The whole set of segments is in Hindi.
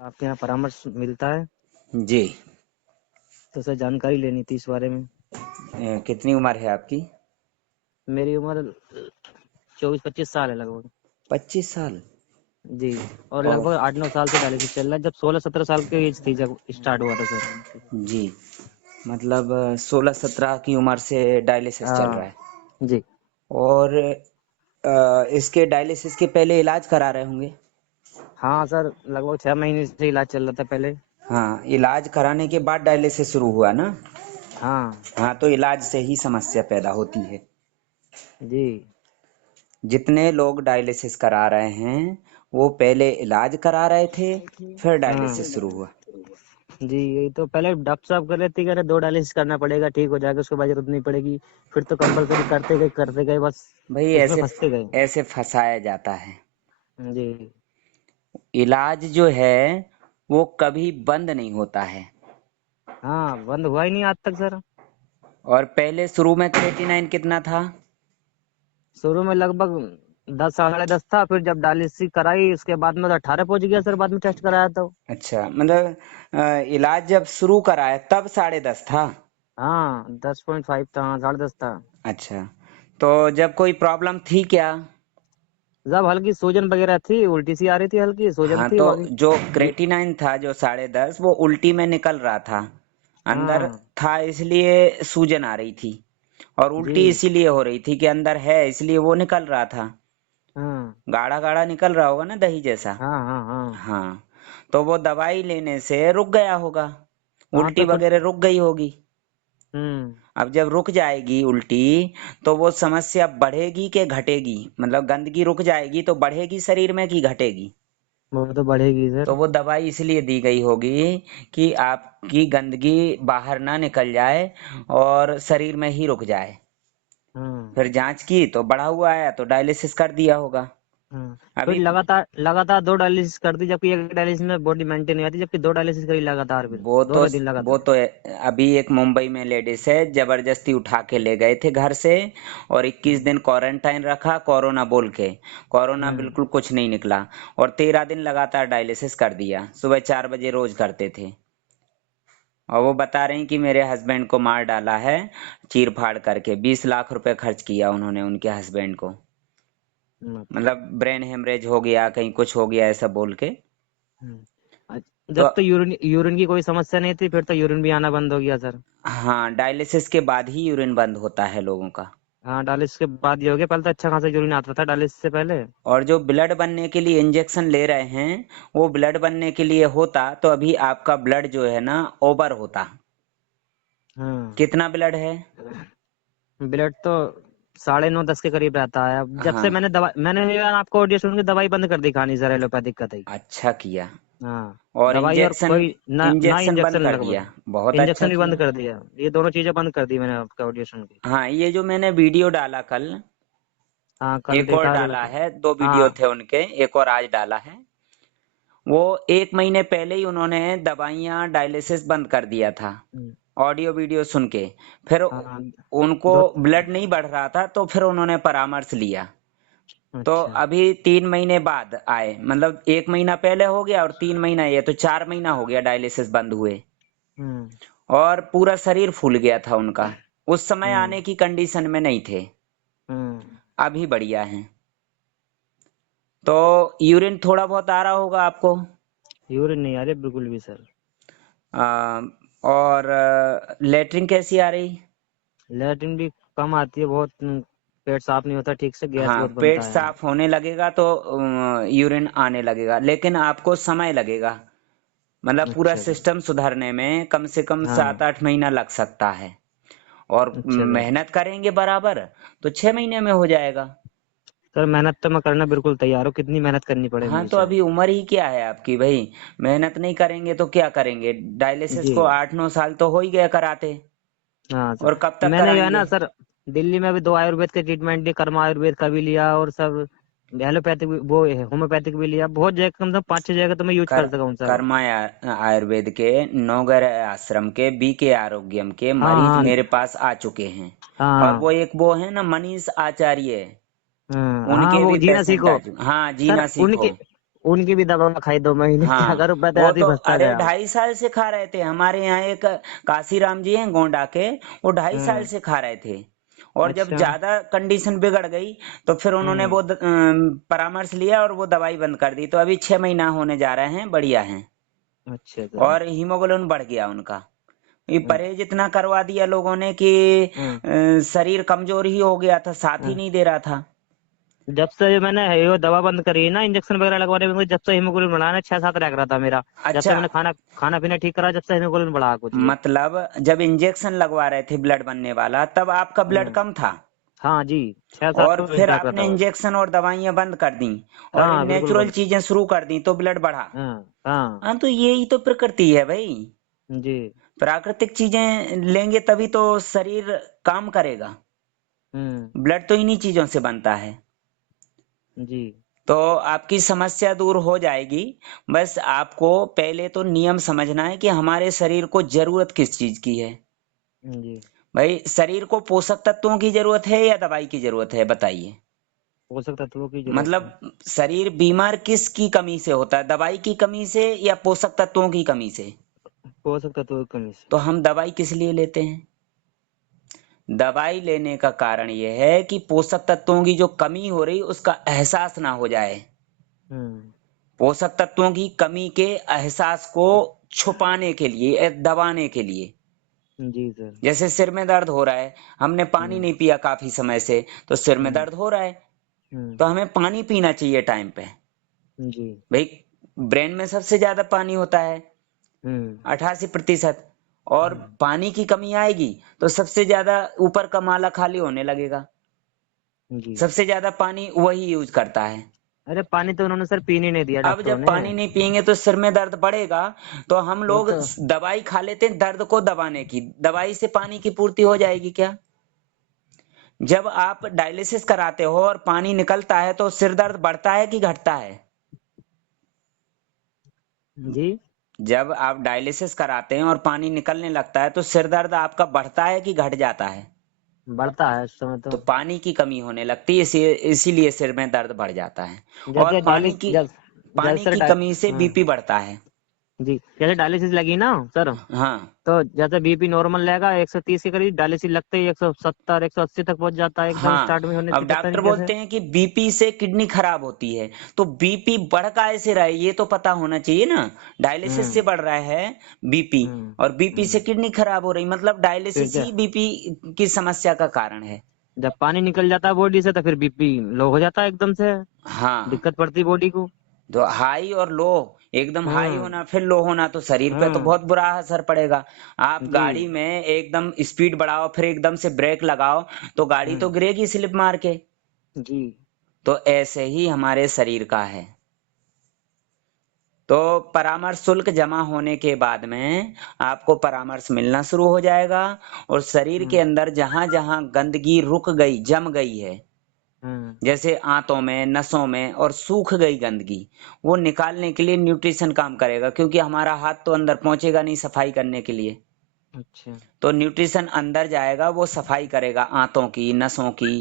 आपके यहाँ परामर्श मिलता है? जी। तो सर जानकारी लेनी थी इस बारे में। कितनी उम्र है आपकी? मेरी उम्र 24-25 साल है लगभग। 25 साल। जी। और और लगभग 8-9 साल से डायलिसिस चल रहा है। जब 16-17 साल की एज थी जब स्टार्ट हुआ था सर। जी, मतलब 16-17 की उम्र से डायलिसिस चल रहा हाँ है। जी। और इसके डायलिसिस के पहले इलाज करा रहे होंगे? हाँ सर, लगभग 6 महीने से इलाज चल रहा था पहले। हाँ, इलाज कराने के बाद डायलिसिस शुरू हुआ ना? हाँ हाँ, तो इलाज से ही समस्या पैदा होती है। जी। जितने लोग डायलिसिस करा रहे हैं वो पहले इलाज करा रहे थे, फिर हाँ डायलिसिस शुरू हुआ। जी, यही तो पहले डॉक्टर साहब कर रहे थे, कह रहे 2 डायलिसिस करना पड़ेगा, ठीक हो जाएगा, उसके बाद जरूरत नहीं पड़ेगी। फिर तो कंपलसरी करते गए बस। भाई उसमें ऐसे फंसते गए। ऐसे फंसाया जाता है। जी। इलाज जो है वो कभी बंद नहीं होता है। हाँ, बंद हुआ ही नहीं आज तक सर। और पहले शुरू में क्रेटिनाइन कितना था? शुरू में लगभग 10 साढ़े 10 था, फिर जब डायलिसिस कराई उसके बाद में तो 18 पहुंच गया सर, बाद में टेस्ट कराया तो। अच्छा, मतलब इलाज जब शुरू कराया तब 10.5 था। हाँ, 10.5 था, हाँ 10.5 था। अच्छा, तो जब कोई प्रॉब्लम थी क्या? जब हल्की सूजन वगैरह थी, उल्टी सी आ रही थी, हल्की सूजन हाँ, थी तो बाकी। जो जी। क्रेटिनाइन था जो 10.5 वो उल्टी में निकल रहा था, अंदर हाँ था इसलिए सूजन आ रही थी। और उल्टी जी। इसीलिए हो रही थी कि अंदर है इसलिए वो निकल रहा था। हाँ गाढ़ा गाढ़ा निकल रहा होगा ना, दही जैसा। हाँ हाँ हाँ। हाँ, तो वो दवाई लेने से रुक गया होगा, हाँ उल्टी तो फिर। वगैरह रुक गई होगी। हम्म। अब जब रुक जाएगी उल्टी तो वो समस्या बढ़ेगी कि घटेगी? मतलब गंदगी रुक जाएगी तो बढ़ेगी शरीर में कि घटेगी? वो तो बढ़ेगी तो सर। वो दवाई इसलिए दी गई होगी कि आपकी गंदगी बाहर ना निकल जाए और शरीर में ही रुक जाए। हाँ फिर जांच की तो बढ़ा हुआ आया तो डायलिसिस कर दिया होगा। हाँ। फिर अभी लगातार लगातार 2 डायलिसिस कर दी, जबकि एक डायलिसिस में बॉडी मेंटेन नहीं आती, जबकि 2 डायलिसिस करी लगातार, फिर वो तो दोनों दिन वो लगातार। तो अभी एक मुंबई में लेडीज है, जबरदस्ती उठा के ले गए थे घर से और 21 हम्म। दिन क्वारंटाइन रखा कोरोना बोल के। कोरोना हम्म। बिल्कुल कुछ नहीं निकला। और 13 दिन लगातार डायलिसिस कर दिया, सुबह 4 बजे रोज करते थे। और वो बता रही कि मेरे हस्बैंड को मार डाला है, चीर फाड़ करके 20 लाख रुपए खर्च किया उन्होंने उनके हस्बैंड को। मतलब। मतलब ब्रेन हेमरेज हो गया, कहीं कुछ हो गया ऐसा बोल के। जब तो तो यूरिन यूरिन की कोई समस्या नहीं थी, फिर तो यूरिन भी आना बंद हो गया सर। हाँ, डायलिसिस के बाद ही यूरिन बंद होता है लोगों का। हाँ, डायलिसिस के बाद ये हो गया, पहले तो अच्छा खासा यूरिन आता था डायलिसिस से पहले। और जो ब्लड बनने के लिए इंजेक्शन ले रहे हैं, वो ब्लड बनने के लिए होता तो अभी आपका ब्लड जो है ना ओवर होता। हाँ। कितना ब्लड है? ब्लड तो 9.5-10 के करीब रहता है। अब जब से हाँ, मैंने यार आपको ऑडियो की दवाई बंद कर दी खानी सर, एलोपैथिक का ही। अच्छा किया। हाँ। और दवाई और इंजेक्शन कोई ना इंजेक्शन बंद इंजेक्शन कर दिया, लगभग। बहुत अच्छा इंजेक्शन भी बंद किया। कर दिया, ये दोनों चीजें बंद कर दी मैंने आपका ऑडियो की। हाँ, ये जो मैंने वीडियो डाला कल, हाँ, कल एक और देखा डाला है, 2 वीडियो हाँ। थे उनके, एक और आज डाला है। वो 1 महीने पहले ही उन्होंने दवाइयाँ डायलिसिस बंद कर दिया था, हम्म। ऑडियो वीडियो सुन के। फिर हाँ। उनको दो। ब्लड नहीं बढ़ रहा था तो फिर उन्होंने परामर्श लिया। तो अच्छा। अभी 3 महीने बाद आए, मतलब 1 महीना पहले हो गया और 3 महीना, ये तो 4 महीना हो गया डायलिसिस बंद हुए। हम्म। और पूरा शरीर फूल गया था उनका। उस समय हम्म। आने की कंडीशन में नहीं थे, हम्म। अभी बढ़िया हैं। तो यूरिन थोड़ा बहुत आ रहा होगा आपको? यूरिन नहीं आ रही बिल्कुल भी सर। आ, और लेटरिन कैसी आ रही? लैट्रिन भी कम आती है बहुत। पेट साफ नहीं होता ठीक से, गैस हाँ, बहुत पेट बनता है। साफ होने लगेगा तो यूरिन आने लगेगा, लेकिन आपको समय लगेगा। मतलब पूरा अच्छा सर। सिस्टम सुधरने में कम से कम हाँ। 7-8 महीना लग सकता है। और अच्छा सर। मेहनत करेंगे बराबर तो 6 महीने में हो जाएगा। सर मेहनत तो मैं करना बिल्कुल तैयार हूँ, कितनी मेहनत करनी पड़े हाँ, मुझे तो सर। अभी उम्र ही क्या है आपकी भाई? मेहनत नहीं करेंगे तो क्या करेंगे? डायलिसिस जी। को 8-9 साल तो हो ही गया कराते। हाँ और सर, कब तक मैंने जो है कराएंगे? ना सर, दिल्ली में भी 2 आयुर्वेद के ट्रीटमेंट ली, कर्मा आयुर्वेद का भी लिया और सब एलोपैथिक भी, वो होम्योपैथिक भी लिया, बहुत जगह, कम से कम 5-6 जगह तो मैं यूज कर कर चुका हूँ सर। कर्मा आयुर्वेद के, नवगर आश्रम के, बीके आरोग्यम के हाँ मरीज हाँ मेरे पास आ चुके हैं। और हाँ वो है ना मनीष आचार्य, हाँ हाँ, उनके वो भी जीना पेशेंट आ सीखो चुके। हाँ, सर। जीना सीखो। उनके उनकी भी दवा खाई 2 महीने क्या हाँ, करूं, पता वो ऐसे ही तो बचता अरे गया। 2.5 साल से खा रहे थे। हमारे यहाँ एक काशीराम जी हैं गोंडा के, वो 2.5 साल हम्म। से खा रहे थे। और जब अच्छा। ज्यादा कंडीशन बिगड़ गई तो फिर उन्होंने हम्म। वो परामर्श लिया और वो दवाई बंद कर दी। तो अभी 6 महीना होने जा रहे हैं, बढ़िया हैं। अच्छा सर। और हीमोग्लोबिन बढ़ गया उनका। ये हम्म। परहेज इतना करवा दिया लोगों ने कि हम्म। शरीर कमजोर ही हो गया था, साथ ही हम्म। नहीं दे रहा था। जब से ये मैंने ये दवा बंद करी है ना, इंजेक्शन वगैरह लगवाने में, जब से हीमोग्लोबिन बढ़ा है ना, 6-7 रह रहा था मेरा। जब से अच्छा, मैंने खाना खाना पीना ठीक करा, जब से हीमोग्लोबिन बढ़ा कुछ ये। मतलब जब इंजेक्शन लगवा रहे थे ब्लड बनने वाला, तब आपका ब्लड हम्म। कम था। हाँ जी। 6-7 और तो फिर ठीक आपने रहता बस। इंजेक्शन और दवाइयां बंद कर दी और हाँ बिल्कुल नेचुरल बंद। चीजें शुरू कर दी तो ब्लड बढ़ा। हाँ हाँ। हाँ, तो यही तो प्रकृति है भाई। जी। प्राकृतिक चीजें लेंगे तभी तो शरीर काम करेगा। हम्म। ब्लड तो इन्हीं चीजों से बनता है। जी। तो आपकी समस्या दूर हो जाएगी। बस आपको पहले तो नियम समझना है कि हमारे शरीर को जरूरत किस चीज की है। जी। भाई, शरीर को पोषक तत्वों की जरूरत है या दवाई की जरूरत है, बताइए। पोषक तत्वों की जरूरत है। मतलब शरीर बीमार किस की कमी से होता है, दवाई की कमी से या पोषक तत्वों की कमी से? पोषक तत्वों की कमी से। तो हम दवाई किस लिए लेते हैं? दवाई लेने का कारण यह है कि पोषक तत्वों की जो कमी हो रही उसका एहसास ना हो जाए। हम्म। पोषक तत्वों की कमी के एहसास को छुपाने के लिए दबाने के लिए। जी सर। जैसे सिर में दर्द हो रहा है, हमने पानी हम्म। नहीं पिया काफी समय से, तो सिर में हम्म। दर्द हो रहा है। हम्म। तो हमें पानी पीना चाहिए टाइम पे। जी। भाई, ब्रेन में सबसे ज्यादा पानी होता है, हम्म। 88%। और हम्म। पानी की कमी आएगी तो सबसे ज्यादा ऊपर का माला खाली होने लगेगा। जी। सबसे ज्यादा पानी वही यूज करता है। अरे पानी तो उन्होंने सर पीने नहीं दिया अब डॉक्टरों जब ने। पानी नहीं पिएंगे तो सिर में दर्द बढ़ेगा। तो हम वो लोग तो। दवाई खा लेते हैं दर्द को दबाने की। दवाई से पानी की पूर्ति हो जाएगी क्या? जब आप डायलिसिस कराते हो और पानी निकलता है तो सिर दर्द बढ़ता है कि घटता है? जी। जब आप डायलिसिस कराते हैं और पानी निकलने लगता है तो सिर दर्द आपका बढ़ता है कि घट जाता है? बढ़ता है इस समय तो तो। पानी की कमी होने लगती है, इसीलिए सिर में दर्द बढ़ जाता है। और जैसे पानी डायलिस की जब जैसे पानी सर की कमी से हाँ बीपी बढ़ता है। जी, जैसे डायलिसिस लगी ना सर, हाँ, तो जैसे बीपी नॉर्मल रहेगा 130 के करीब, डायलिसिस लगते ही 170 180 तक पहुंच जाता है, एकदम हाँ। स्टार्ट में होने अब से पता डॉक्टर नहीं कैसे। बोलते हैं कि बीपी से किडनी खराब होती है। तो बीपी बढ़ कैसे रहा है ये तो पता होना चाहिए ना। डायलिसिस से हम्म। बढ़ रहा है बीपी, हम्म। और बीपी से हम्म। किडनी खराब हो रही, मतलब फिर डायलिसिस जब ही बीपी की समस्या का कारण है। जब पानी निकल जाता है बॉडी से, तो फिर बीपी लो हो जाता है एकदम से। हाँ, दिक्कत पड़ती है बॉडी को। तो हाई और लो, एकदम हाई हम्म। होना फिर लो होना तो शरीर पे तो हम्म। बहुत बुरा असर पड़ेगा। आप जी। गाड़ी में एकदम स्पीड बढ़ाओ फिर एकदम से ब्रेक लगाओ तो गाड़ी तो हम्म। गिरेगी स्लिप मार के। जी। तो ऐसे ही हमारे शरीर का है। तो परामर्श शुल्क जमा होने के बाद में आपको परामर्श मिलना शुरू हो जाएगा। और शरीर के हम्म। अंदर जहां जहां गंदगी रुक गई, जम गई है, हम्म। जैसे आंतों में, नसों में, और सूख गई गंदगी, वो निकालने के लिए न्यूट्रिशन काम करेगा, क्योंकि हमारा हाथ तो अंदर पहुंचेगा नहीं सफाई करने के लिए। अच्छा। तो न्यूट्रिशन अंदर जाएगा, वो सफाई करेगा आंतों की, नसों की।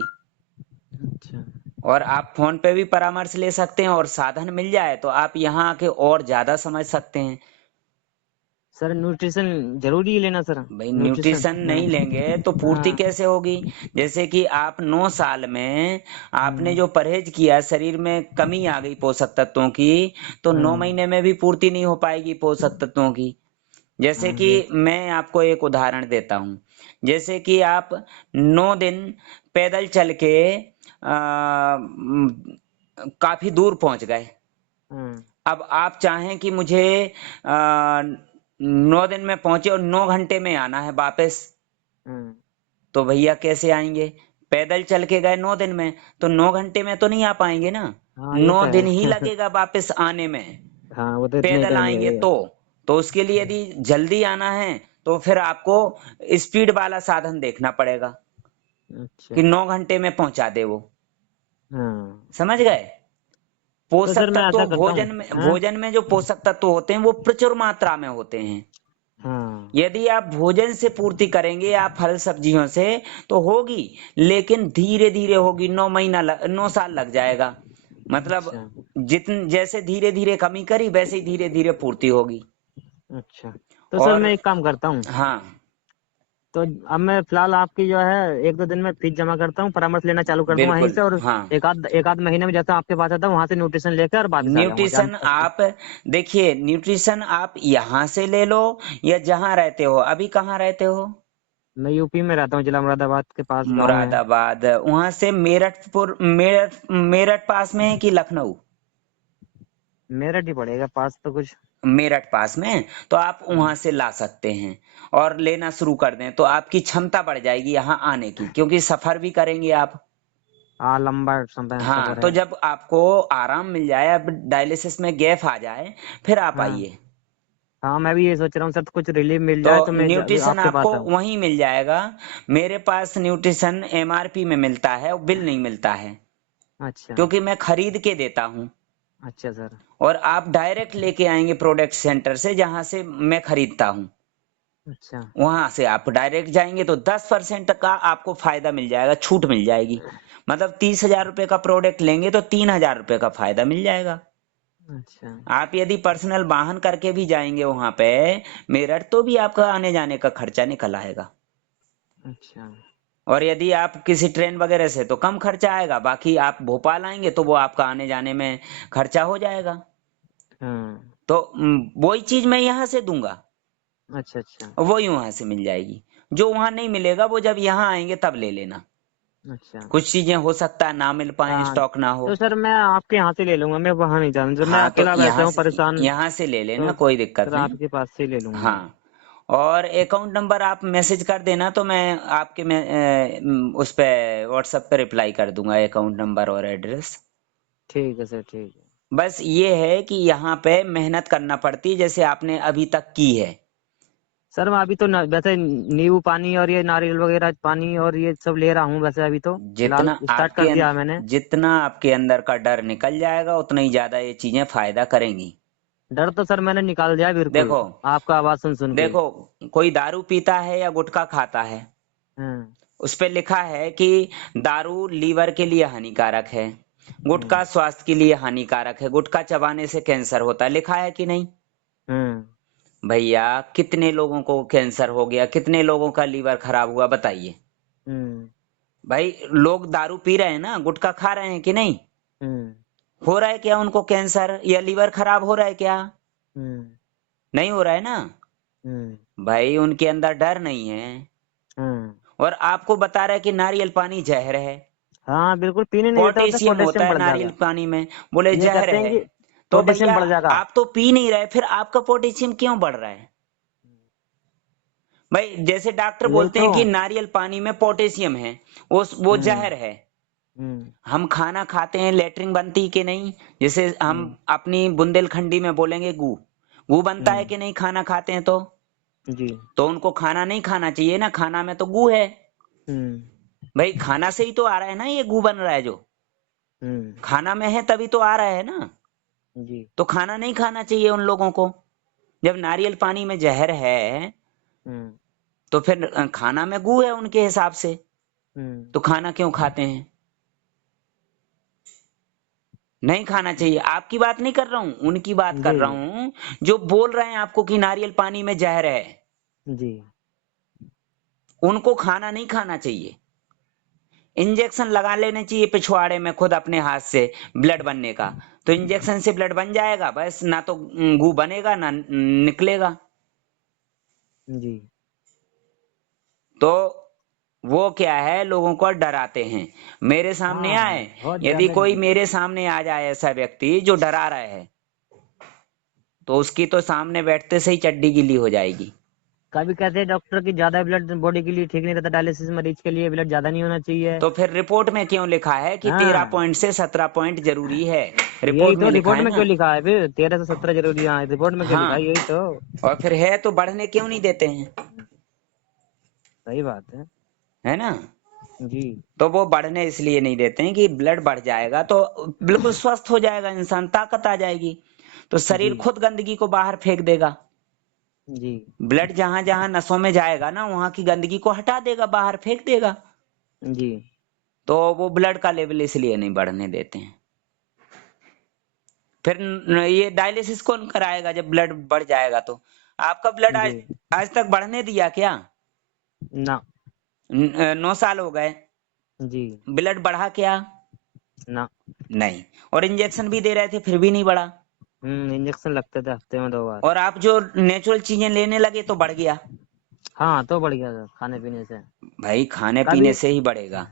अच्छा और आप फोन पे भी परामर्श ले सकते हैं, और साधन मिल जाए तो आप यहाँ आके और ज्यादा समझ सकते हैं। सर, न्यूट्रिशन जरूरी है लेना सर। भाई, न्यूट्रिशन। न्यूट्रिशन नहीं लेंगे तो पूर्ति हाँ। कैसे होगी? जैसे कि आप 9 साल में आपने हम्म। जो परहेज किया, शरीर में कमी आ गई पोषक तत्वों की, तो 9 महीने में भी पूर्ति नहीं हो पाएगी पोषक तत्वों की। जैसे हाँ कि ये। मैं आपको एक उदाहरण देता हूँ। जैसे कि आप 9 दिन पैदल चल के काफी दूर पहुंच गए। हम्म। अब आप चाहें कि मुझे 9 दिन में पहुंचे और 9 घंटे में आना है वापस, हम्म। तो भैया कैसे आएंगे? पैदल चल के गए 9 दिन में, तो 9 घंटे में तो नहीं आ पाएंगे ना। हाँ ये तो 9 दिन ही है। लगेगा वापस आने में। हाँ वो तो इतना ही पैदल टाइम आएंगे लगेगा। तो उसके लिए यदि जल्दी आना है तो फिर आपको स्पीड वाला साधन देखना पड़ेगा अच्छा। कि 9 घंटे में पहुंचा दे वो। हाँ। समझ गए? तो सर पोषक मैं ऐसा तत्व करता हूँ। हाँ। भोजन में जो पोषक तत्व होते हैं वो प्रचुर मात्रा में होते हैं। हाँ। यदि आप भोजन से पूर्ति करेंगे या फल सब्जियों से तो होगी, लेकिन धीरे धीरे होगी। 9 साल लग जाएगा। मतलब अच्छा जैसे धीरे धीरे कमी करी वैसे ही धीरे धीरे पूर्ति होगी। अच्छा। तो सर और मैं एक काम करता हूँ, हाँ तो अब मैं फिलहाल आपकी जो है एक दो दिन में फीस जमा करता हूँ, परामर्श लेना चालू कर दूंगा वहीं बिल्कुल से, और हाँ। एक आध महीने में जैसा आपके पास आता हूँ वहां से न्यूट्रिशन लेकर और वापस आ जाऊंगा न्यूट्रिशन जानते हैं। आप देखिए, न्यूट्रिशन आप यहाँ से ले लो या जहाँ रहते हो, अभी कहाँ रहते हो? मैं यूपी में रहता हूँ, जिला मुरादाबाद के पास गाँव है। मुरादाबाद, वहां से मेरठ पास में है कि लखनऊ? मेरठ ही पड़ेगा पास तो कुछ। मेरठ पास में है, तो आप वहां से ला सकते हैं और लेना शुरू कर दें तो आपकी क्षमता बढ़ जाएगी यहाँ आने की, क्योंकि सफर भी करेंगे आप। हाँ लंबा समय हाँ, सफर तो है। जब आपको आराम मिल जाए, अब डायलिसिस में गैप आ जाए, फिर आप हाँ आइए। हाँ, मैं भी ये सोच रहा हूँ सर, कुछ रिलीफ मिल तो जाए तो मैं न्यूट्रिशन आपके आपको पास आऊँ। वहीं मिल जाएगा। मेरे पास न्यूट्रिशन एमआरपी में मिलता है, बिल नहीं मिलता है, अच्छा क्योंकि मैं खरीद के देता हूँ। अच्छा सर। और आप डायरेक्ट लेके आएंगे प्रोडक्ट सेंटर से, जहां से मैं खरीदता हूँ, अच्छा वहां से आप डायरेक्ट जाएंगे तो 10% का आपको फायदा मिल जाएगा, छूट मिल जाएगी। मतलब 30,000 रुपए का प्रोडक्ट लेंगे तो 3,000 रुपए का फायदा मिल जाएगा। अच्छा आप यदि पर्सनल वाहन करके भी जाएंगे वहां पे मेरठ, तो भी आपका आने जाने का खर्चा निकल आएगा। अच्छा। और यदि आप किसी ट्रेन वगैरह से तो कम खर्चा आएगा, बाकी आप भोपाल आएंगे तो वो आपका आने जाने में खर्चा हो जाएगा। हाँ। तो वही चीज मैं यहाँ से दूंगा, अच्छा अच्छा वही वहां से मिल जाएगी। जो वहां नहीं मिलेगा वो जब यहाँ आएंगे तब ले लेना। अच्छा। कुछ चीजें हो सकता है ना मिल पाए, हाँ स्टॉक ना हो। तो सर मैं आपके यहाँ से ले लूंगा, मैं वहाँ नहीं जाऊँ, जब मैं हाँ, तो अकेला बैठा हूँ परेशान। यहाँ से ले लेना, तो कोई दिक्कत सर नहीं। आपके पास से ही ले लूंगा मैं। हाँ, और अकाउंट नंबर आप मैसेज कर देना तो मैं आपके में उस पे व्हाट्सएप पे रिप्लाई कर दूंगा, अकाउंट नंबर और एड्रेस। ठीक है सर ठीक है। बस ये है कि यहाँ पे मेहनत करना पड़ती है, जैसे आपने अभी तक की है। सर मैं अभी तो वैसे नींबू पानी और ये नारियल वगैरह पानी और ये सब ले रहा हूँ वैसे, अभी तो फिलहाल स्टार्ट कर दिया है मैंने। जितना आपके अंदर का डर निकल जाएगा उतना ही ज्यादा ये चीजें फायदा करेंगी। डर तो सर मैंने निकाल दिया है बिल्कुल, देखो आपका आवाज सुन सुन के। देखो, कोई दारू पीता है या गुटखा खाता है, हाँ। उस पे लिखा है कि दारू लीवर के लिए हानिकारक है, गुटखा हम्म। स्वास्थ्य के लिए हानिकारक है, गुटखा चबाने से कैंसर होता है, लिखा है कि नहीं? हम्म। भैया, कितने लोगों को कैंसर हो गया, कितने लोगों का लीवर खराब हुआ, बताइए। हम्म। भाई, लोग दारू पी रहे हैं ना, गुटखा खा रहे हैं कि नहीं? हम्म। हो रहा है क्या उनको कैंसर या लीवर खराब हो रहा है क्या? हम्म। नहीं हो रहा है ना। हम्म। भाई, उनके अंदर डर नहीं है। हम्म। और आपको बता रहा है कि नारियल पानी जहर है, हाँ बिल्कुल, पीने नहीं देता, उससे पोटेशियम होता पोटेशियम है बढ़ नारियल जाएगा। पानी में, बोले ये जहर कहते हैं है। कि तो पोटेशियम भैया, बढ़ जाएगा। आप तो पी नहीं रहे, फिर आपका पोटेशियम क्यों बढ़ रहा है? भाई, जैसे डॉक्टर यही बोलते तो। हैं कि नारियल पानी में पोटेशियम है, वो हम्म। जहर है। हम्म। हम खाना खाते हैं, लेटरिन बनती कि नहीं? जैसे हम हम्म। अपनी बुंदेलखंडी में बोलेंगे गू, गू बनता है हम्म। कि नहीं खाना खाते हैं तो? जी। तो उनको खाना नहीं खाना चाहिए ना, खाना में तो गू है। हम्म। भाई, खाना से ही तो आ रहा है ना, ये गू बन रहा है जो हम्म। खाना में है, तभी तो आ रहा है ना। जी। तो खाना नहीं खाना चाहिए उन लोगों को। जब नारियल पानी में जहर है, हम्म। तो फिर खाना में गू है उनके हिसाब से, हम्म। तो खाना क्यों खाते हैं? नहीं खाना चाहिए। आपकी बात नहीं कर रहा हूँ, उनकी बात कर जी रहा हूँ, जो बोल रहे हैं आपको कि नारियल पानी में जहर है। जी। उनको खाना नहीं खाना चाहिए। इंजेक्शन लगा लेने चाहिए पिछवाड़े में खुद अपने हाथ से, ब्लड बनने का। तो इंजेक्शन से ब्लड बन जाएगा, बस ना तो गू बनेगा ना निकलेगा। जी। तो वो क्या है, लोगों को डराते हैं। मेरे सामने हाँ आए, बहुत यदि ज्यादा कोई डरते हैं। मेरे सामने आ जाए ऐसा व्यक्ति जो डरा रहा है, तो उसकी तो सामने बैठते से ही चड्डी गीली हो जाएगी। कभी कहते हैं डॉक्टर की ज्यादा ब्लड बॉडी के लिए ठीक नहीं रहता, डायलिसिस मरीज के लिए ब्लड ज्यादा नहीं होना चाहिए। तो फिर रिपोर्ट में क्यों लिखा है कि 13 हाँ पॉइंट से 17 पॉइंट जरूरी है? यही रिपोर्ट तो, में लिखा रिपोर्ट है में ना। क्यों लिखा है फिर 13 से 17 जरूरी, हाँ रिपोर्ट में क्यों लिखा है, हाँ, यही तो। और फिर है तो बढ़ने क्यों नहीं देते हैं? सही बात है। है ना। जी। तो वो बढ़ने इसलिए नहीं देते हैं कि ब्लड बढ़ जाएगा तो बिल्कुल स्वस्थ हो जाएगा इंसान, ताकत आ जाएगी, तो जी। शरीर खुद गंदगी को बाहर फेंक देगा। जी। ब्लड जहां जहां नसों में जाएगा ना, वहां की गंदगी को हटा देगा, बाहर फेंक देगा। जी। तो वो ब्लड का लेवल इसलिए नहीं बढ़ने देते हैं। फिर ये डायलिसिस कौन कराएगा जब ब्लड बढ़ जाएगा? तो आपका ब्लड आज जी। आज तक बढ़ने दिया क्या? ना। 9 साल हो गए, जी। ब्लड बढ़ा क्या? ना। नहीं। और इंजेक्शन भी दे रहे थे फिर भी नहीं बढ़ा। इंजेक्शन लगते थे हफ्ते में 2 बार। और आप जो नेचुरल चीजें लेने लगे तो बढ़ गया। हाँ तो बढ़ गया सर, खाने पीने से। भाई खाने कभी पीने से ही बढ़ेगा।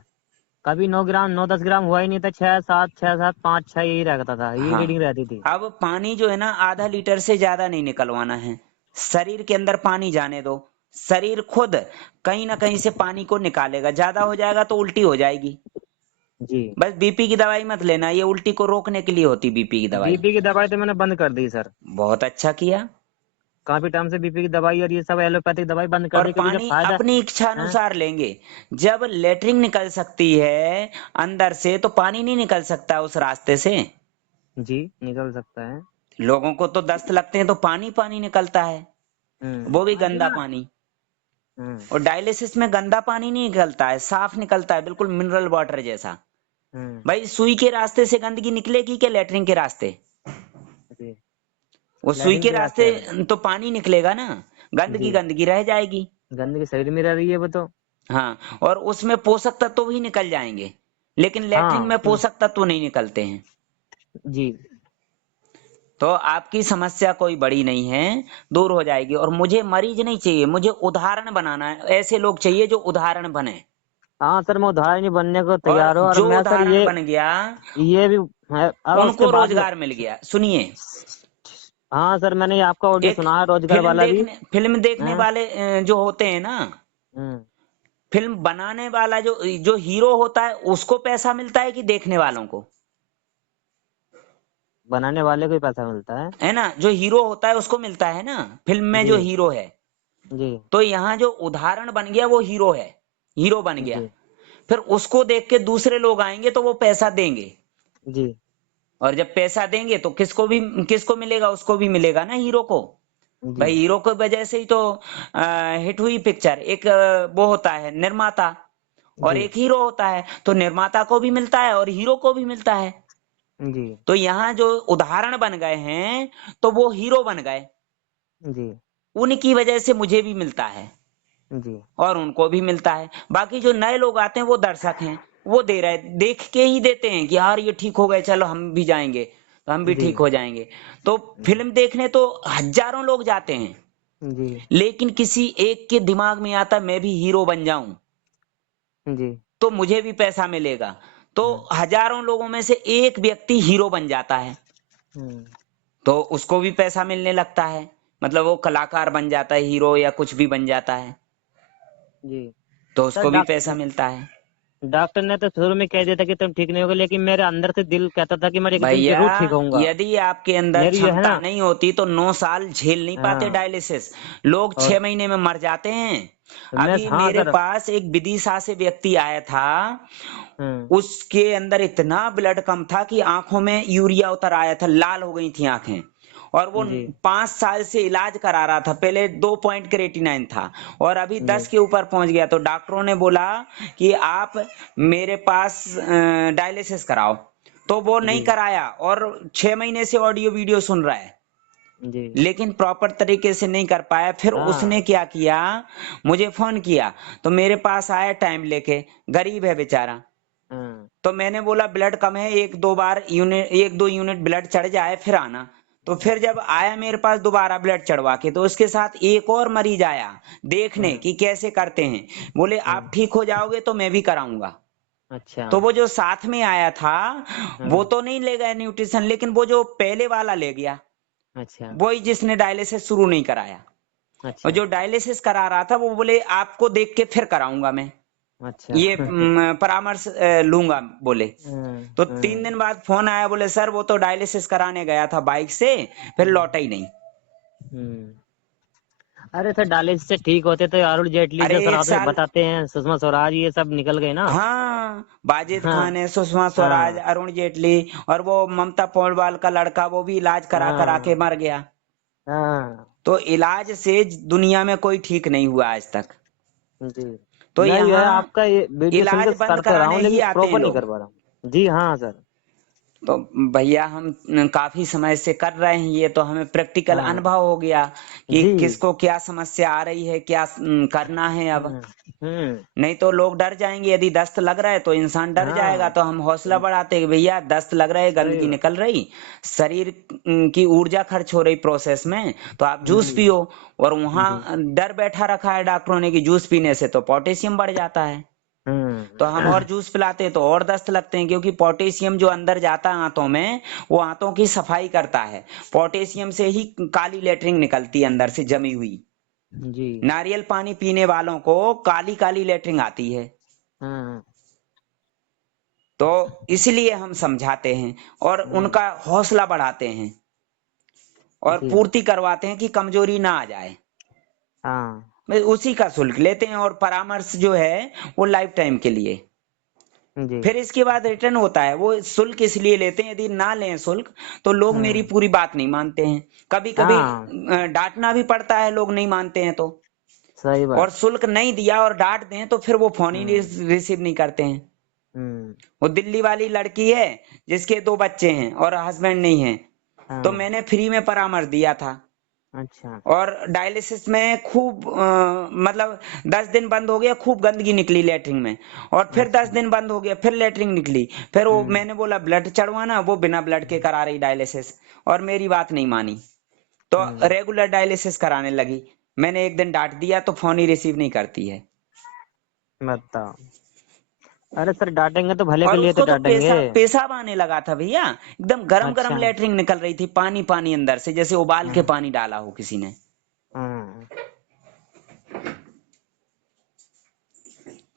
कभी 9 ग्राम 9-10 ग्राम हुआ ही नहीं था, 6-7 6-7 5-6 यही रहता था, यही हाँ, रीडिंग रहती थी। अब पानी जो है ना आधा लीटर से ज्यादा नहीं निकलवाना है। शरीर के अंदर पानी जाने दो। शरीर खुद कहीं ना कहीं से पानी को निकालेगा। ज्यादा हो जाएगा तो उल्टी हो जाएगी। जी। बस बीपी की दवाई मत लेना, ये उल्टी को रोकने के लिए होती बीपी की दवाई। बीपी की दवाई तो मैंने बंद कर दी सर। बहुत अच्छा किया। काफी टाइम से बीपी की दवाई और ये सब एलोपैथिक दवाई बंद कर और दी, क्योंकि जब पानी फायदा अपनी इच्छा है। अनुसार लेंगे। जब लेटरिन निकल सकती है अंदर से तो पानी नहीं निकल सकता उस रास्ते से। जी, निकल सकता है। लोगों को तो दस्त लगते हैं तो पानी पानी निकलता है, वो भी गंदा हम्म। पानी। हम्म। और डायलिसिस में गंदा पानी नहीं निकलता है, साफ निकलता है, बिल्कुल मिनरल वाटर जैसा। हम्म। भाई सुई के रास्ते से गंदगी निकलेगी क्या लेटरिन के रास्ते? जी। वो सुई लैट्रिन के के रास्ते रास्ते है। तो पानी निकलेगा ना। गंदगी जी। गंदगी रह जाएगी। गंदगी शरीर में रह रही है वो तो। हाँ, और उसमें पोषक तत्व भी निकल जाएंगे, लेकिन लेटरिन हाँ में पोषक तत्व नहीं निकलते हैं। जी। तो आपकी समस्या कोई बड़ी नहीं है, दूर हो जाएगी। और मुझे मरीज नहीं चाहिए, मुझे उदाहरण बनाना है। ऐसे लोग चाहिए जो उदाहरण बने। हाँ सर, मैं उदाहरण बनने को और तैयार हूँ, और जो मैं सर उदाहरण बन गया ये भी है, और उसके उनको बाद में। रोजगार मिल गया। सुनिए, हाँ सर, मैंने ये आपका ऑडियो एक सुना है, रोजगार वाला भी। फिल्म देखने हाँ। वाले जो होते हैं ना, हम्म। फिल्म बनाने वाला जो जो हीरो होता है उसको पैसा मिलता है कि देखने वालों को? बनाने वाले को ही पैसा मिलता है। है ना, जो हीरो होता है उसको मिलता है ना, फिल्म में जी। जो हीरो है। जी। तो यहाँ जो उदाहरण बन गया वो हीरो है, हीरो बन गया। जी। फिर उसको देख के दूसरे लोग आएंगे तो वो पैसा देंगे। जी। और जब पैसा देंगे तो किसको मिलेगा? उसको भी मिलेगा ना, हीरो को। जी। भाई हीरो की वजह से ही तो हिट हुई पिक्चर। एक वो होता है निर्माता, और जी। एक हीरो होता है, तो निर्माता को भी मिलता है और हीरो को भी मिलता है। जी। तो यहाँ जो उदाहरण बन गए हैं तो वो हीरो बन गए। जी। उनकी वजह से मुझे भी मिलता है जी। और उनको भी मिलता है। बाकी जो नए लोग आते हैं वो दर्शक हैं, वो दे रहे, देख के ही देते हैं कि यार ये ठीक हो गए, चलो हम भी जाएंगे, तो हम भी जी। ठीक हो जाएंगे। तो फिल्म देखने तो हजारों लोग जाते हैं, जी। लेकिन किसी एक के दिमाग में आता मैं भी हीरो बन जाऊं जी। तो मुझे भी पैसा मिलेगा। तो हम्म। हजारों लोगों में से एक व्यक्ति हीरो बन जाता है, हम्म। तो उसको भी पैसा मिलने लगता है। मतलब वो कलाकार बन जाता है, हीरो या कुछ भी बन जाता है, जी। तो सर उसको भी पैसा मिलता है। डॉक्टर ने तो शुरू में कह दिया था कि तुम ठीक नहीं होगे, लेकिन मेरे अंदर से दिल कहता था कि मैं एक दिन भैया, जरूर ठीक होऊंगा। यदि आपके अंदर मेरी जो है क्षमता ना। नहीं होती तो 9 साल झेल नहीं पाते हाँ। डायलिसिस। लोग और 6 महीने में मर जाते हैं। तो मैं, अभी हाँ मेरे सर। पास एक विदिशा से व्यक्ति आया था, हम्म। उसके अंदर इतना ब्लड कम था कि आंखों में यूरिया उतर आया था, लाल हो गई थी आंखें। और वो जी। 5 साल से इलाज करा रहा था। पहले 2 पॉइंट क्रेटिनाइन था और अभी जी। 10 के ऊपर पहुंच गया। तो डॉक्टरों ने बोला कि आप मेरे पास डायलिसिस कराओ। तो वो नहीं जी। कराया और 6 महीने से ऑडियो वीडियो सुन रहा है, जी। लेकिन प्रॉपर तरीके से नहीं कर पाया। फिर उसने हाँ। क्या किया, मुझे फोन किया, तो मेरे पास आया टाइम लेके, गरीब है बेचारा। हाँ। तो मैंने बोला ब्लड कम है, 1-2 यूनिट ब्लड चढ़ जाए फिर आना। तो फिर जब आया मेरे पास दोबारा ब्लड चढ़वा के, तो उसके साथ एक और मरीज आया देखने हाँ। कि कैसे करते हैं। बोले आप हाँ। ठीक हो जाओगे तो मैं भी कराऊंगा। अच्छा। तो वो जो साथ में आया था वो हाँ। तो नहीं ले गया न्यूट्रिशन, लेकिन वो जो पहले वाला ले गया, अच्छा। वही जिसने डायलिसिस शुरू नहीं कराया। और अच्छा। जो डायलिसिस करा रहा था वो बोले आपको देख के फिर कराऊंगा मैं, अच्छा। ये परामर्श लूंगा बोले। हाँ। तो हाँ। 3 दिन बाद फोन आया, बोले सर वो तो डायलिसिस कराने गया था बाइक से, फिर लौटा ही नहीं। हम्म। अरे सर, डायलिसिस से ठीक होते तो अरुण जेटली अरे जो सर एक आते साल, बताते हैं, सुषमा स्वराज, ये सब निकल गए ना। हाँ, बाजिद हाँ। खान है, सुषमा स्वराज, हाँ। अरुण जेटली, और वो ममता पोलवाल का लड़का, वो भी इलाज करा करा के हाँ। मर गया। हाँ। तो इलाज से दुनिया में कोई ठीक नहीं हुआ आज तक। जी। तो मैं जो है यहाँ आपका ये वीडियो सुन इलाज के बंद कर तो रहा कराने हूँ, ही लेकिन आते हैं प्रॉपर नहीं कर लोग। पा रहा हूँ। जी हाँ सर। तो भैया हम काफी समय से कर रहे हैं ये, तो हमें प्रैक्टिकल हाँ अनुभव हो गया कि जी। किसको क्या समस्या आ रही है, क्या करना है अब। हम्म। नहीं तो लोग डर जाएंगे, यदि दस्त लग रहा है तो इंसान डर जाएगा, हाँ तो हम हौसला बढ़ाते हैं कि भैया दस्त लग रहा है, सही गंदगी बात। निकल रही, शरीर की ऊर्जा खर्च हो रही प्रोसेस में, तो आप जूस जी पियो। और वहां जी। डर बैठा रखा है डॉक्टरों ने कि जूस पीने से तो पोटेशियम बढ़ जाता है, तो हम और हम्म। जूस पिलाते हैं तो और दस्त लगते हैं, क्योंकि पोटेशियम जो अंदर जाता है आंतों में, वो आंतों की सफाई करता है। पोटेशियम से ही काली लेटरिन निकलती है अंदर से जमी हुई। जी। नारियल पानी पीने वालों को काली काली लेटरिन आती है। हाँ। तो इसलिए हम समझाते हैं और हम्म। उनका हौसला बढ़ाते हैं और जी। पूर्ति करवाते हैं कि कमजोरी ना आ जाए। हाँ उसी का शुल्क लेते हैं, और परामर्श जो है वो लाइफ टाइम के लिए। जी। फिर इसके बाद रिटर्न होता है। वो शुल्क इसलिए लेते हैं, यदि ना लें शुल्क तो लोग मेरी हम्म। पूरी बात नहीं मानते हैं। कभी कभी हाँ डांटना भी पड़ता है, लोग नहीं मानते हैं तो। सही और बात। शुल्क नहीं दिया और डांट दें तो फिर वो फोन ही हम्म। रिसीव नहीं करते हैं। हम्म। वो दिल्ली वाली लड़की है जिसके 2 बच्चे हैं और हस्बैंड नहीं है, तो हाँ। मैंने फ्री में परामर्श दिया था। अच्छा। और डायलिसिस में खूब मतलब 10 दिन बंद हो गया, खूब गंदगी निकली लेटरिन में, और फिर दस अच्छा। दिन बंद हो गया, फिर लेटरिन निकली। फिर वो हम्म। मैंने बोला ब्लड चढ़वाना, वो बिना ब्लड के करा रही डायलिसिस, और मेरी बात नहीं मानी, तो हम्म। रेगुलर डायलिसिस कराने लगी। मैंने एक दिन डांट दिया तो फोन ही रिसीव नहीं करती है। बताओ। अरे सर डांटेंगे तो भले के और लिए तो उसको तो डांटेंगे। पेशाब आने लगा था भैया, एकदम गरम गरम अच्छा। लेटरिन निकल रही थी, पानी पानी अंदर से, जैसे उबाल के हाँ। पानी डाला हो किसी ने। हाँ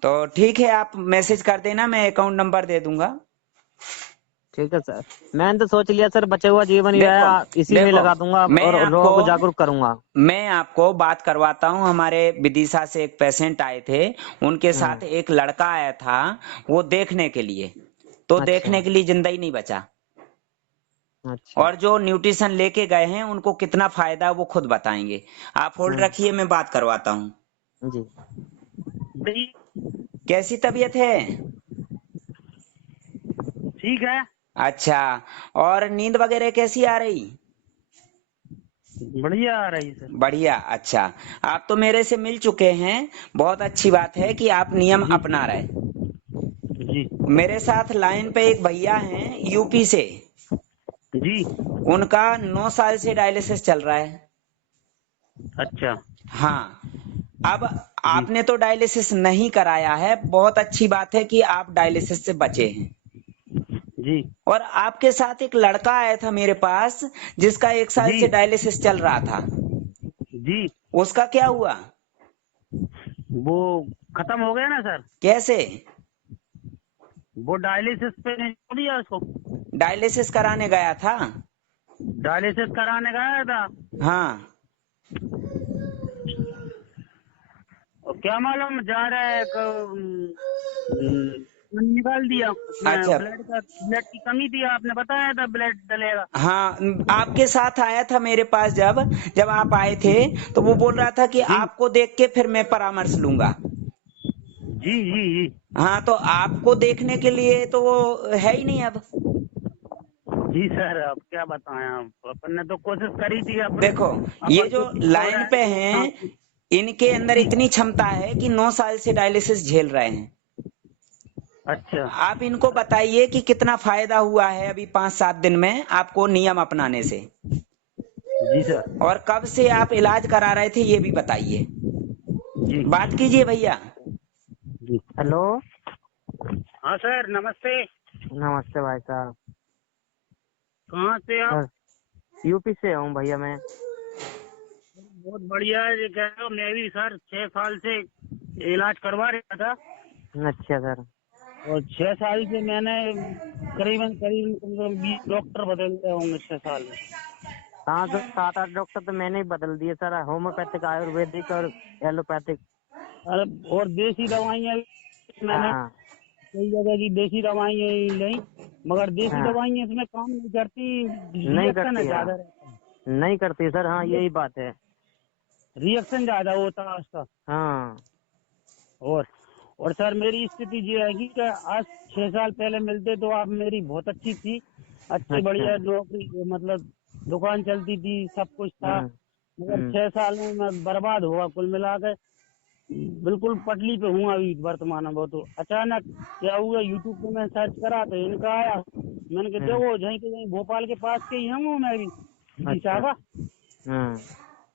तो ठीक है, आप मैसेज कर देना, मैं अकाउंट नंबर दे दूंगा। ठीक है सर। मैंने तो सोच लिया सर बचा हुआ जीवन जो देखो, है इसी में देखो, लगा दूंगा मैं और आपको लोगों को जागरूक करूंगा। मैं आपको बात करवाता हूँ। हमारे विदिशा से एक पेशेंट आए थे, उनके साथ हम्म। एक लड़का आया था, वो देखने के लिए, तो अच्छा। देखने के लिए जिंदा ही नहीं बचा। अच्छा। और जो न्यूट्रिशन लेके गए हैं उनको कितना फायदा है वो खुद बताएंगे। आप होल्ड हम्म। रखिए, मैं बात करवाता हूँ। जी। कैसी तबीयत है? ठीक है। अच्छा। और नींद वगैरह कैसी आ रही? बढ़िया आ रही सर। बढ़िया। अच्छा, आप तो मेरे से मिल चुके हैं, बहुत अच्छी बात है कि आप नियम जी अपना रहे। जी मेरे साथ लाइन पे एक भैया हैं यूपी से, जी। उनका 9 साल से डायलिसिस चल रहा है। अच्छा। हाँ। अब जी आपने तो डायलिसिस नहीं कराया है, बहुत अच्छी बात है कि आप डायलिसिस से बचे हैं। जी और आपके साथ एक लड़का आया था मेरे पास, जिसका 1 साल जी से डायलिसिस चल रहा था, जी। उसका क्या हुआ? वो खत्म हो गया ना सर। कैसे? वो डायलिसिस पे नहीं छोड़ दिया उसको। डायलिसिस कराने गया था। डायलिसिस कराने गया था हाँ। और क्या मालूम जा रहा है निकाल दिया उसमें। अच्छा। ब्लड की कमी थी, आपने बताया था ब्लड डलेगा। हाँ, आपके साथ आया था मेरे पास, जब जब आप आए थे तो वो बोल रहा था कि जी आपको देख के फिर मैं परामर्श लूंगा। जी जी जी हाँ, तो आपको देखने के लिए तो वो है ही नहीं अब। जी सर, अब क्या बताएं, आप अपन ने तो कोशिश करी थी अपने। देखो, ये अपन जो को ठीक हो रहा लाइन है पे तो हैं, हाँ। इनके अंदर जी। इतनी क्षमता है कि 9 साल से डायलिसिस झेल रहे हैं। अच्छा। आप इनको बताइए कि कितना फायदा हुआ है अभी 5-7 दिन में आपको नियम अपनाने से। जी सर। और कब से आप इलाज करा रहे थे ये भी बताइए। जी बात कीजिए भैया। जी। हेलो। हाँ सर, नमस्ते। नमस्ते भाई साहब। कहाँ से आप? यूपी से हूँ भैया मैं। बहुत बढ़िया है, ये कह रहे हो। मैं भी सर 6 साल से इलाज करवा रहा था, अच्छा सर। और 6 साल से मैंने करीबन करीबन कम से कम 20 डॉक्टर बदलते होंगे 6 साल में। हाँ सर 7-8 डॉक्टर तो मैंने ही बदल दिए सर, होम्योपैथिक आयुर्वेदिक और एलोपैथिक। अरे और देसी दवाइयाँ मैंने हाँ कई जगह की देसी दवाइयाँ ली, मगर देसी हाँ। दवाइयाँ इसमें काम नहीं करती। नहीं रिएक्शन है करती हाँ। ज्यादा रहता है। नहीं करती सर, हाँ यही बात है। रिएक्शन ज्यादा होता है उसका। हाँ। और सर मेरी स्थिति ये है कि आज 6 साल पहले मिलते तो आप मेरी बहुत अच्छी थी, अच्छी अच्छा। बढ़िया नौकरी, मतलब दुकान चलती थी, सब कुछ था। हम्म। मगर हम्म। 6 साल में मैं बर्बाद हुआ कुल मिला के। बिल्कुल पटली पे हूँ अभी वर्तमान में। वो तो अचानक क्या हुआ, यूट्यूब पे मैं सर्च करा तो इनका आया। मैंने कहा हम्म। देखो जहीं के जहीं भोपाल के पास के ही हूँ मैं भी, जी अच्छा। साहब। हम्म।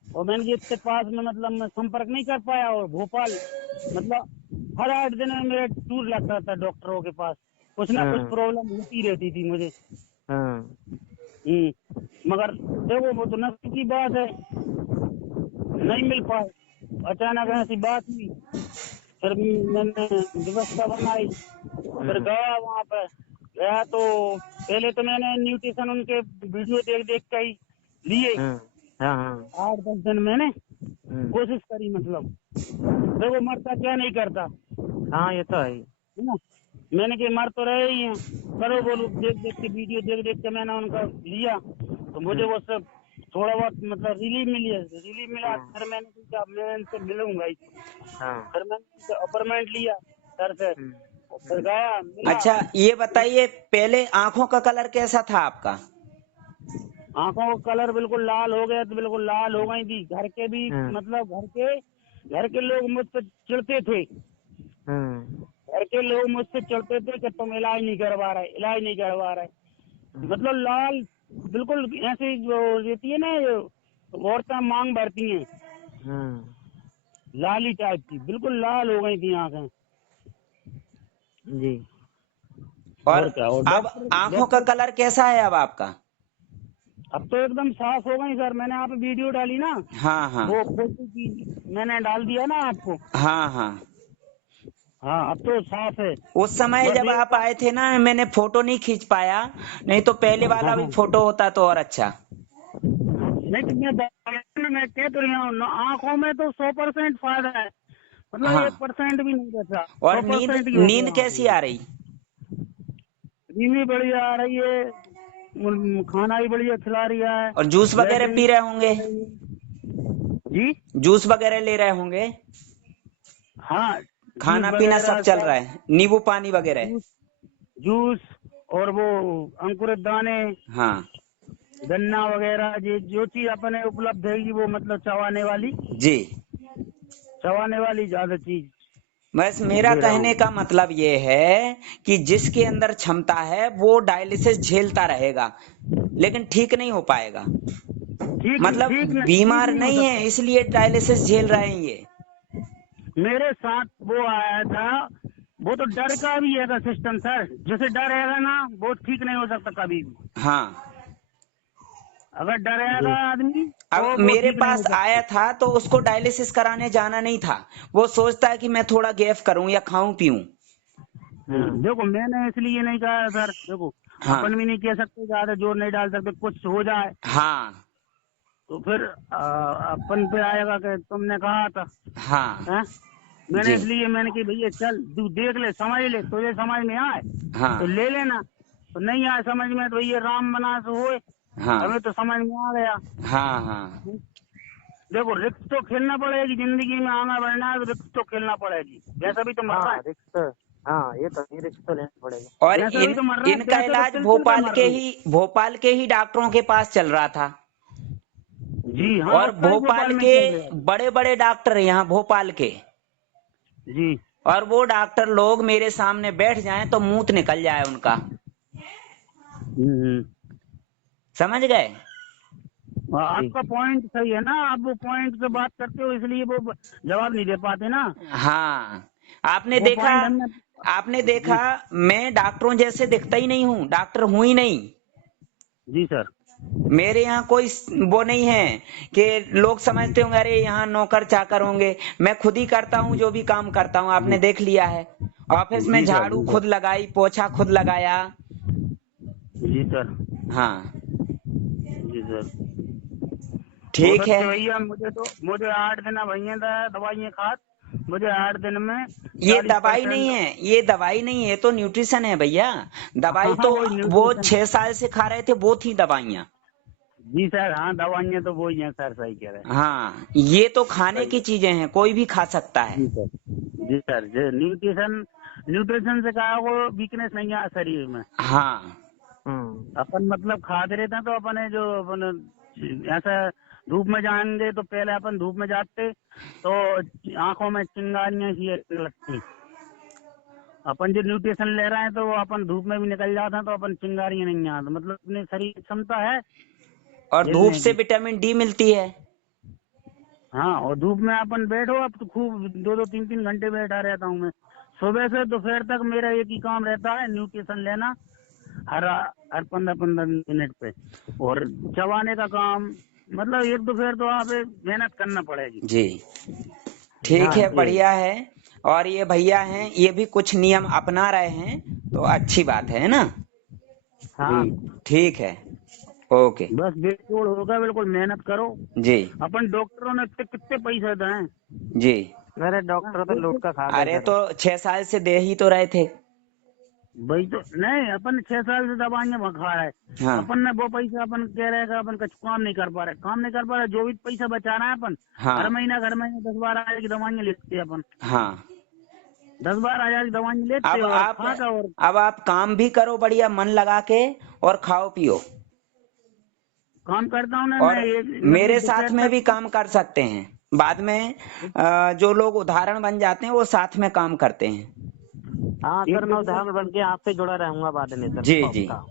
और मैंने ये इतने पास में मतलब मैं संपर्क नहीं कर पाया। और भोपाल मतलब हर 8 दिन में मेरा टूर लगता था डॉक्टरों के पास, कुछ ना कुछ हम्म। प्रॉब्लम होती रहती थी मुझे। हम्म। मगर देखो वो तो नसीब की बात है, नहीं मिल पाए। अचानक ऐसी बात हुई, फिर मैंने व्यवस्था बनाई, फिर हम्म। गया वहाँ पे। गया तो पहले तो मैंने न्यूट्रिशन उनके वीडियो देख देख के ही लिए। हम्म। हाँ हाँ। 8-10 दिन मैंने हम्म। कोशिश करी, मतलब देखो मरता क्या नहीं करता, हाँ ये तो है ही। है ना। मैंने कि मर तो रहे ही हैं, करो बोलो। देख देख के वीडियो देख देख के मैंने उनका लिया, तो मुझे हम्म। वो सब थोड़ा बहुत मतलब रिलीफ मिला। हम्म। फिर मैंने सोचा अब मैं इनसे मिलूंगा ही। हाँ। फिर मैंने अपॉइंटमेंट लिया सर से, हम्म। और फिर हम्म। गया मिला। अच्छा ये बताइए, पहले आंखों का कलर कैसा था आपका? आंखों का कलर बिल्कुल लाल हो गया, तो बिल्कुल लाल हो गई थी। घर के भी हम्म। मतलब घर के लोग मुझसे चिढ़ते थे। हम्म। घर के लोग मुझसे चिढ़ते थे कि तुम इलाज नहीं करवा रहे, इलाज नहीं करवा रहे। मतलब लाल बिल्कुल ऐसे जो रहती है ना, जो औरतें मांग भरती हैं, हम्म। लाली टाइप की बिल्कुल लाल हो गई थी आंखें। जी। और और क्या, और अब डॉक्टर आंखों का डॉक्टर कलर कैसा है अब आपका? अब तो एकदम साफ हो गई सर। मैंने आप वीडियो डाली ना, हाँ हाँ। वो फोटो की मैंने डाल दिया ना आपको। हाँ हाँ। हाँ अब तो साफ है। उस समय बस जब एक आप बार। आए थे ना, मैंने फोटो नहीं खींच पाया, नहीं तो पहले हाँ वाला भी हाँ, फोटो होता तो और अच्छा। नहीं तो मैं कह तो रही हूँ आंखों में तो 100% फायदा है, मतलब हाँ। 1% भी नहीं बचा, और सौ नींद परसेंट ही हो नींद गया आंखों कैसी में। आ रही? नींद भी बढ़िया आ रही है, खाना भी बढ़िया खिला रहा है, और जूस वगैरह लेटरिन पी रहे होंगे? कर रही है। जी जूस वगैरह ले रहे होंगे? हाँ, जूस खाना पीना सब वगैरह चल सब, रहा है, नींबू पानी वगैरह? जूस जूस और वो अंकुरित दाने, हाँ। गन्ना वगैरह, जो चीज अपने उपलब्ध है वो मतलब जी। चबाने वाली ज्यादा चीज बस मेरा ले रहा कहने हूँ। का मतलब ये है कि जिसके अंदर क्षमता है वो डायलिसिस झेलता रहेगा, लेकिन ठीक नहीं हो पाएगा। मतलब ठीक बीमार नहीं हो नहीं है सकता। इसलिए डायलिसिस झेल रहे हैं ये। मेरे साथ वो आया था, वो तो डर का भी है सिस्टम सर। जैसे डर रहेगा ना, वो ठीक नहीं हो सकता कभी भी। हाँ। अगर डरेगा जी। आदमी अब तो वो मेरे ठीक नहीं हो पास आया सकता। था तो उसको डायलिसिस कराने जाना नहीं था। वो सोचता है कि मैं थोड़ा गैप करूं या खाऊं पीऊं। हाँ। देखो मैंने इसलिए नहीं कहा सर, देखो हाँ। अपन भी नहीं कह सकते, ज्यादा जोर नहीं डाल सकते, कुछ हो जाए हाँ। तो फिर अपन पे आएगा कि तुमने कहा था। हाँ। हैं? मैंने जी। इसलिए मैंने कि भैया चल तू देख ले, समझ ले, तुझे समझ में आए तो हाँ। ले लेना, तो नहीं आए समझ में तो भैया राम बना से होए। हाँ। हमें तो समझ में आ गया। हाँ। हाँ। देखो रिक्स तो खेलना पड़ेगी, जिंदगी में आगे बढ़ना है तो रिक्स तो खेलना पड़ेगी। वैसा भी तो मर रहा हाँ है, रिक्स। हाँ ये तो रिक्स तो लेना पड़ेगा। और वैसा भी तो मर रहा है, इनका वैसा तो इलाज तिल तिल पे मर रहा हूँ। भोपाल के ही डॉक्टरों के पास चल रहा था। जी हाँ, और और कई भोपाल भोपाल में के चल रहे हैं। बड़े बड़े डॉक्टर हैं यहाँ भोपाल के। जी और वो डॉक्टर लोग मेरे सामने बैठ जाएं तो मूत निकल जाए उनका। हम्म। समझ गए? जी। आपका पॉइंट सही है ना, आप वो पॉइंट से बात करते हो इसलिए वो जवाब नहीं दे पाते ना। हाँ। आपने वो देखा, पॉइंट हमने। आपने जी देखा, मैं डॉक्टरों जैसे दिखता ही नहीं हूँ, डॉक्टर हूं ही नहीं। जी सर। मेरे यहाँ कोई वो नहीं है कि लोग समझते होंगे अरे यहाँ नौकर चाकर होंगे। मैं खुद ही करता हूँ, जो भी काम करता हूँ आपने जी देख लिया है। ऑफिस में जी सर। झाड़ू जी खुद सर। लगाई, पोछा खुद लगाया। जी सर। हाँ। जी सर। बहुत ठीक है। अच्छे भैया, मुझे 8 दिन भैया दवाइयाँ खात, मुझे 8 दिन में ये दवाई 40%। नहीं है, ये दवाई नहीं है, ये तो न्यूट्रिशन है भैया। दवाई हाँ हाँ, तो वही वो न्यूट्रिशन। 6 साल से खा रहे थे, वो थी दवाइयाँ। जी सर, हाँ दवाइयाँ तो वही हैं सर, सही कह रहे हैं। हाँ ये तो खाने सही की है। चीजें हैं, कोई भी खा सकता है। जी सर। जी सर, न्यूट्रिशन न्यूट्रिशन से कहा वो वीकनेस नहीं है शरीर में। हाँ। अपन मतलब खाते रहते हैं तो अपन जो अपन ऐसा धूप में जाएंगे तो पहले अपन धूप में जाते तो आंखों में चिंगारियां सी लगती। अपन जो न्यूट्रिशन ले रहे हैं तो वो अपन धूप में भी निकल जाते हैं तो अपन चिंगारियां नहीं आती, मतलब अपने शरीर की क्षमता है और धूप झेलने से की। विटामिन डी मिलती है। हाँ, और धूप में अपन बैठो, अब तो खूब 2-2 3-3 घंटे बैठा रहता हूँ मैं। सुबह से दोपहर तक मेरा एक ही काम रहता है, न्यूट्रिशन लेना हर हर 15-15 मिनट पे, और चबाने का काम। मतलब एक दोपहर तो आप मेहनत करना पड़ेगी। जी ठीक हाँ है, जी। बढ़िया है। और ये भैया हैं, ये भी कुछ नियम अपना रहे हैं तो अच्छी बात है ना। हाँ ठीक है, ओके बस बेजोड़ होगा, बिल्कुल मेहनत करो। जी। अपन डॉक्टरों ने कितने पैसे दें। जी मेरे डॉक्टर तो लूट का खा गए अरे सर। तो 6 साल से दे ही तो रहे थे। भाई तो नहीं, अपन 6 साल से दवाइयाँ खा रहे हैं। हाँ अपन ने वो पैसा अपन कह रहे हैं कि अपन कुछ काम नहीं कर पा रहे, काम नहीं कर पा रहे, जो भी पैसा बचा रहे हैं अपन हाँ हर महीने 10-12 हज़ार की दवाइयाँ लेते हैं अपन। हाँ। 10-12 हज़ार की दवाइयाँ लेते अब हैं और आप खा का, और अब आप काम भी करो बढ़िया मन लगा के और खाओ पियो। काम करता हूँ ना और मैं, ये मेरे मतलब साथ दोपहर में तक। भी काम कर सकते हैं। बाद में जो लोग उदाहरण बन जाते हैं वो साथ में काम करते हैं। हाँ एक सर, मैं दोपहर उदाहरण बन के आपसे जुड़ा रहूंगा बाद में सर, जी जी पक्का।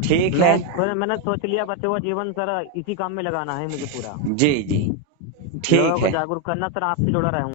ठीक है। मैंने सोच लिया बचे हुआ जीवन सर इसी काम में लगाना है मुझे पूरा। जी जी ठीक लोगों को है। जागरूक करना सर, आपसे जुड़ा रहूंगा।